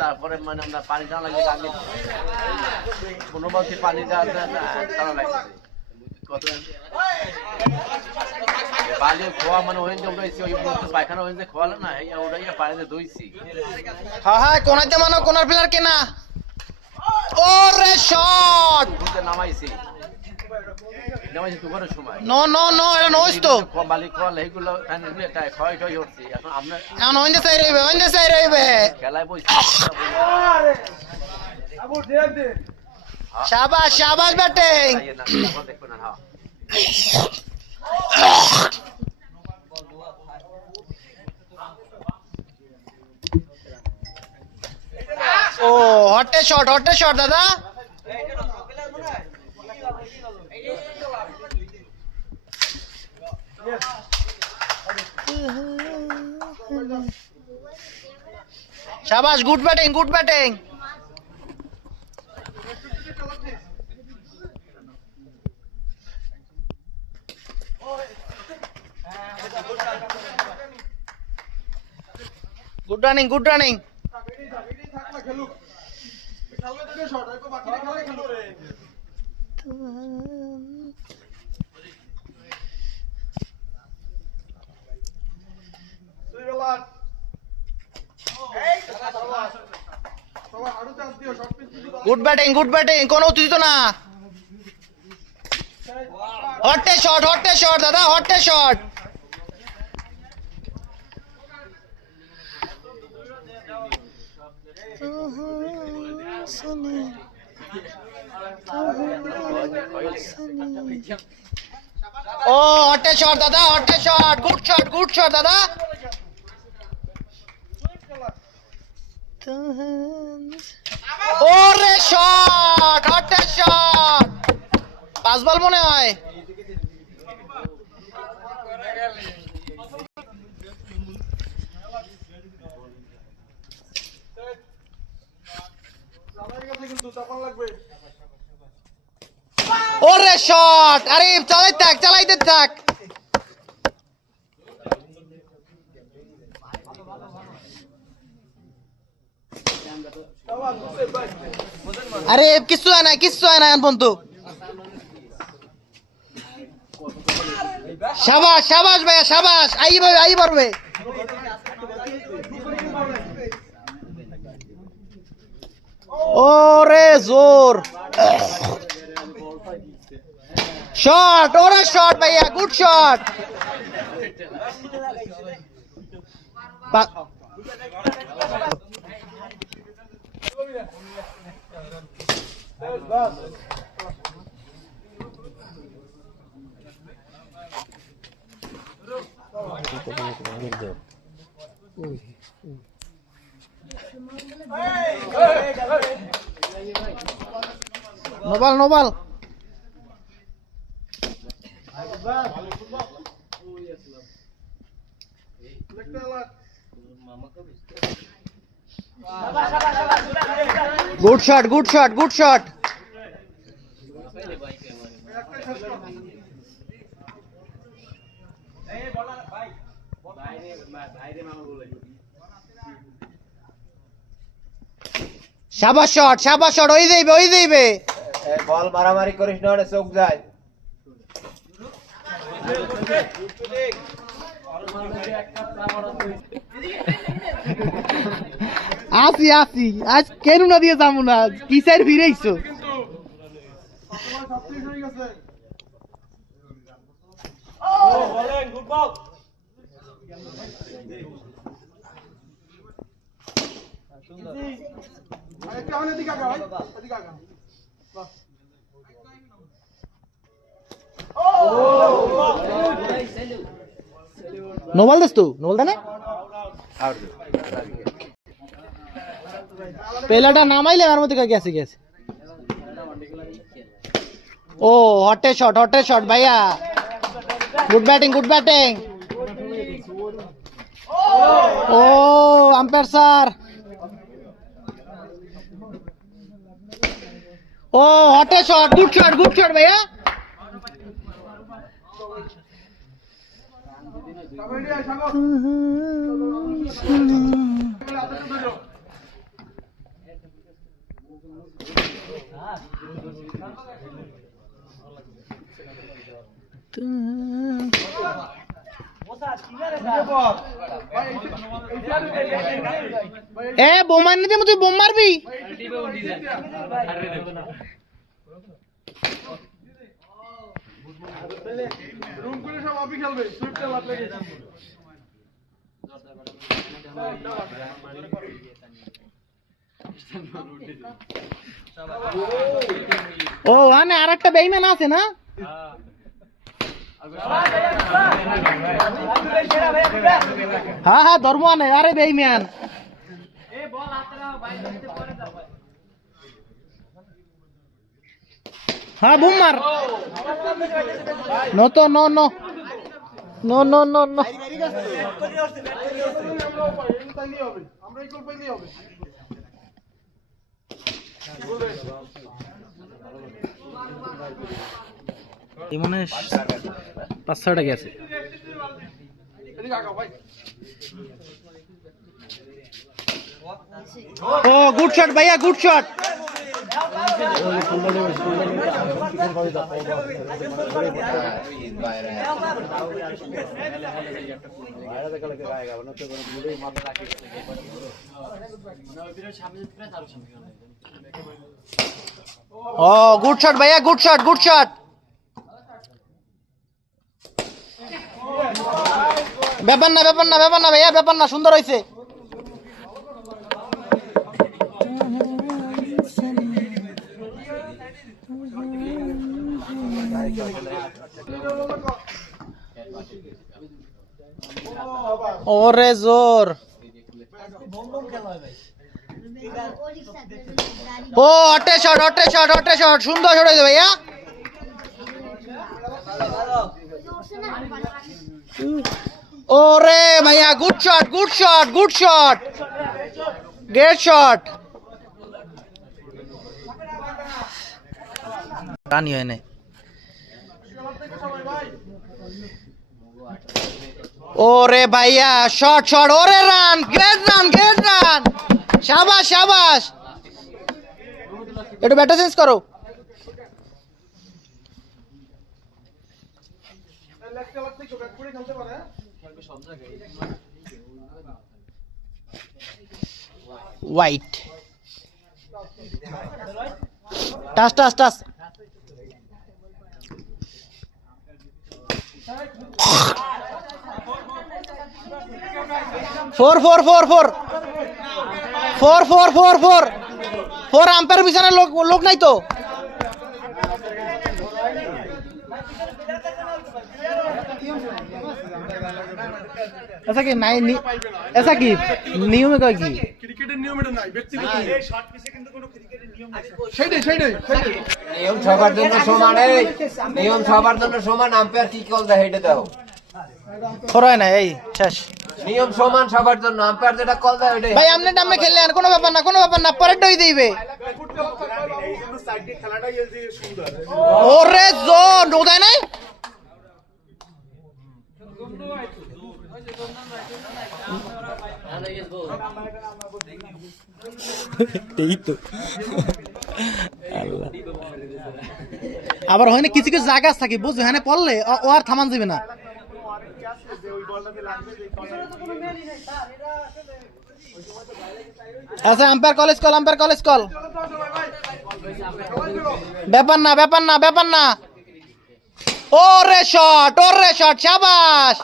তারপরে মানে আমরা পানি টানা লাগলে আগে কোনো বলছে পানি টানা লাগছে বালি খোয়া মানে ওখানে উঠাইছি ওই পায়খানা ওখানে খোয়ালো না ওটাই পানিতে ধুইছি। হ্যাঁ হ্যাঁ কোনাতে মানো কোনার প্লেয়ার কেনা ওরে শট নামাইছি তোমার সময় নো নো নো এটা নইস তো বালি খোয়াল এইগুলো ক্ষয় ক্ষয় হচ্ছে এখন আমরা এখন ওইন্দে চাই রইবে খেলায় বসে শাবাশ শাবাশ ব্যাটিং ও হটে শট দাদা শাবাশ good batting good running good batting কোনো উত্তেজিত না হটে শট দাদা হটে শট ও হটে শট দাদা গুড শট দাদা ওরে শট হটে শট 5 বল মনে হয় ওরে শট আরে চালাইতে থাক আরে কিচ্ছু হয় না বন্ধু শাবাশ ভাইয়া শাবাশ আই পারবে ওরে জোর শট ওরে শট ভাইয়া good shot no ball good shot শাবাশ শট ওই দেইবে বল মারামারি করিস না ওরে চোখ যায় আসি আজ কেন না দিয়ে যাবো না কি সাইড ফিরেইছো নোবল দেস তু নোবল দেনে পেলাটা নামাইলে আমার মধ্যে গেছে গেছে ও হটে শট ভাইয়া গুড ব্যাটিং ও আম্পায়ার স্যার ও হটে শট গুড শট ভাইয়া এ বোমার নিতে তুই বোম মারবি ও আনে আর একটা বেইমান আছে না হ্যাঁ ধর্ম আনে আরে বেইমান হ্যাঁ বুম মার নো তো নো মনে 5-6টা গেছে ও গুড শট ভাইয়া গুড শট ও গুড শট ভাইয়া গুড শট ব্যাপার না ভাইয়া ব্যাপার না সুন্দর হয়েছে ওরে জোর ও হটে শট সুন্দর শট হয়েছে ভাইয়া ওরে ভাইয়া গুড শট গ্রেট শট রানি হয় না ওরে ভাইয়া শট ওরে রান গ্রেট রান শাবাশ একটু ব্যাটটা চেঞ্জ করো হোয়াইট টাস 4 আম্পায়ার পিছনে লোক নাই তো ऐसा কি নাই ऐसा কি নিয়মে কয় কি ক্রিকেটের নিয়ম এটা নাই ব্যক্তিগত এই শর্ট পিছে কিন্তু কোনো ক্রিকেটের নিয়ম নাই সেইটাই নিয়ম সবার জন্য সমান নিয়ম সবার জন্য সমান আম্পায়ার কি কল দেয় এটা দাও ফরায় না এই শেষ নিয়ম সমান সবার জন্য আম্পায়ার যেটা কল দেয় ওইটাই ভাই আমনে টামনে খেললে আর কোনো ব্যাপার না পরের ডই দিবে খেলাটাই এই যে সুন্দর ওরে জোন ওদায় নাই এই তো আবার হয় না কিছু কিছু জায়গা থাকে বুঝছো হ্যাঁ পড়লে ও আর থামান যাবে না আচ্ছা আম্পায়ার কলেজ কল ব্যাপার না ওরে শট শাবাশ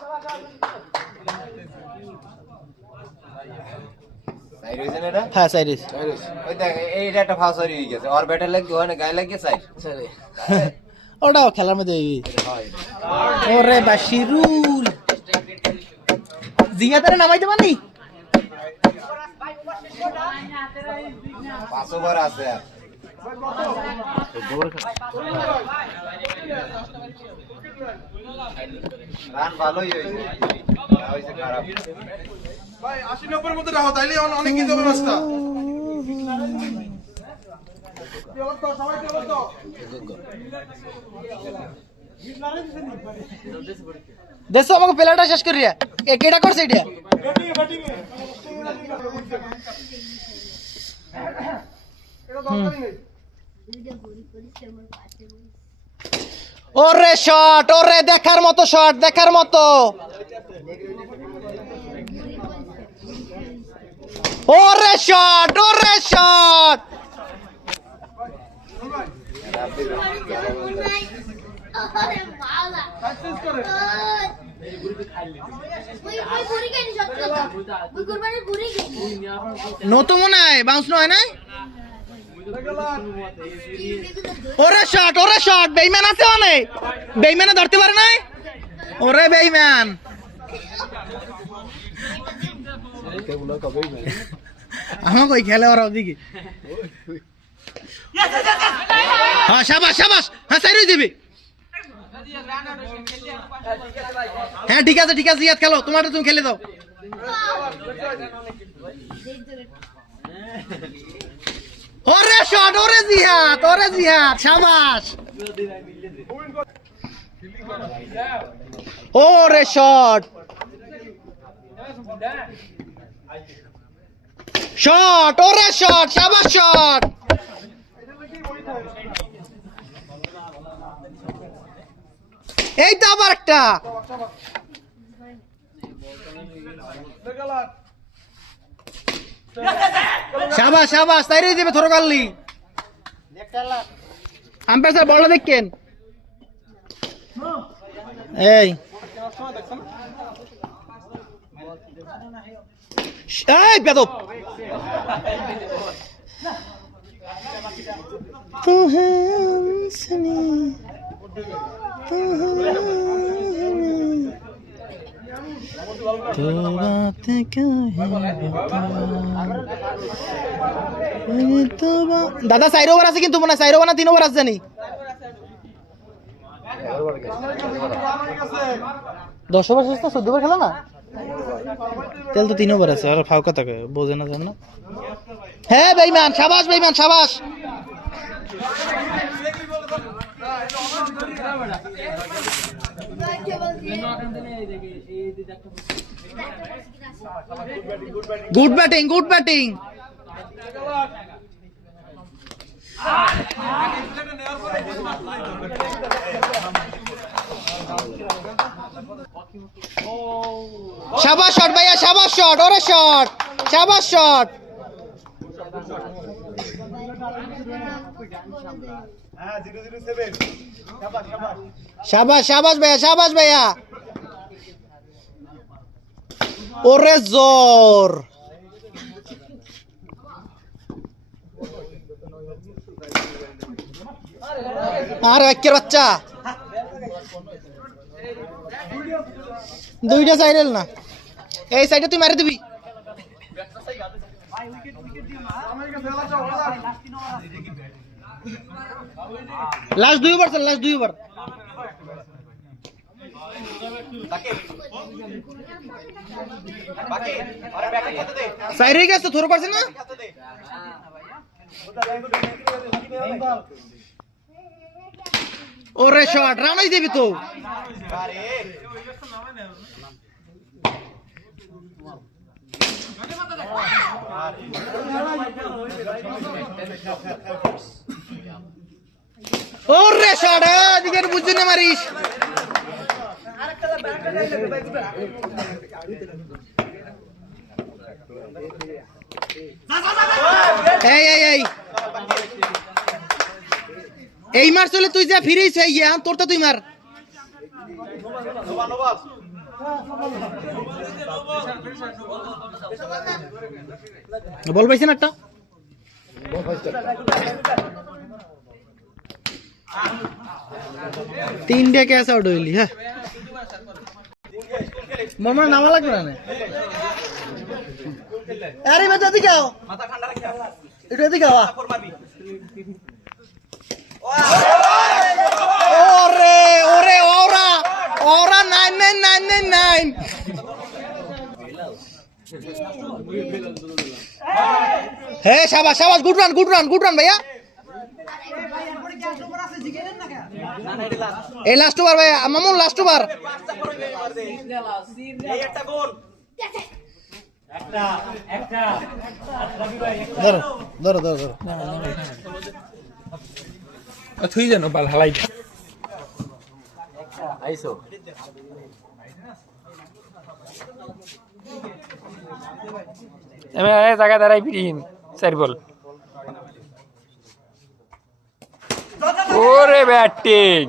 সাইড হইছে না এটা হ্যাঁ সাইরিস ওই দেখ এইটা একটা ফাউল হয়ে গেছে আর ব্যাটার লাগি হয় না গায়ে লাগিয়ে সাইড ওটাও খেলার মধ্যে ওরে বাশিরুল জিয়াদারে নামাইতে পারনি 5 ওভার আছে আর রান ভালোই হয়েছে খারাপ ভাই 80-90 মধ্যে রাখো তাইলে অনেক কিছু হবে ম্যাচটা দেশো আমাকে প্লেয়ারটা শেষ করিয়া কেটা করছে এটা ওরে শট ওরে দেখার মতো শট দেখার মতো ওরে শট নতুন মনে হয় বাউন্স নয় না ওরে শট বেইমান আছে অনেক বেইমানে ধরতে পারে না ওরে বেইমান আমার কই খেলে ওরা ওদিকে হ্যাঁ শাবাশ হ্যাঁ সাইড দিবি হ্যাঁ ঠিক আছে ইয়াদ খেলো তোমারটা তুমি খেলে দাও ওরে শট ওরে জিহাদ শাবাশ ওরে শট ওরে শট শাবাশ শট এই তো আবার একটা শাবাশ তাই রে দিবে থরো কাললি আম্পায়ার স্যার বলটা দেখেন এই বেদব দাদা 4 ওভার আছে কিন্তু মনে 4 ওভার না 3 ওভার আছে জানি 10 ওভার শেষ তো 14 ওভার খেলা না তেল তো 3 ওভার আছে আর ফাউকা থাকে বোঝে না জান না হ্যাঁ বেঈমান শাবাশ গুড ব্যাটিং শাবাশ শট ভাইয়া শাবাশ শট ওরে শট শাবাশ শট শাবাশ ভাইয়া ওরে জোর আর একের বাচ্চা দুইটা সাইডেল না এই সাইডে তুই মারে দিবি লাস্ট 2 ওভার সাইরে গেছে থরো পারছে না ওরে শট রানাই দিবি তো ওরে শট দিকে বুঝছিস না মারিস এই মার চলে তুই যা ফিরেই চাই তোরটা তুই মার বল পাইছেন একটা তিনটে ক্যাচ আউট হইলি হ্যাঁ মোহাম্মদ নামা লাগবে না আরে বেটা এদিকে আও একটু এদিকে আও ওরে ওরে ওরা ওরা 9999 হে শাবাশ শাবাশ গুড রান ভাইয়া এই লাস্ট ওভার ভাইয়া মামুন লাস্ট ওভার ধরো থুই জানো বাল হালাই আইসো আমি এই জায়গা দাঁড়াই পিরিন 4 বল ওরে ব্যাটিং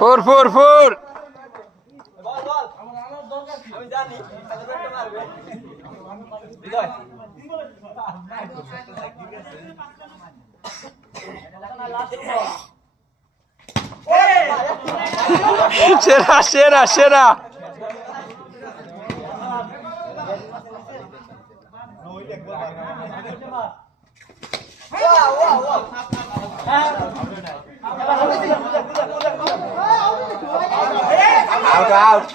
ফোর সেরা আউট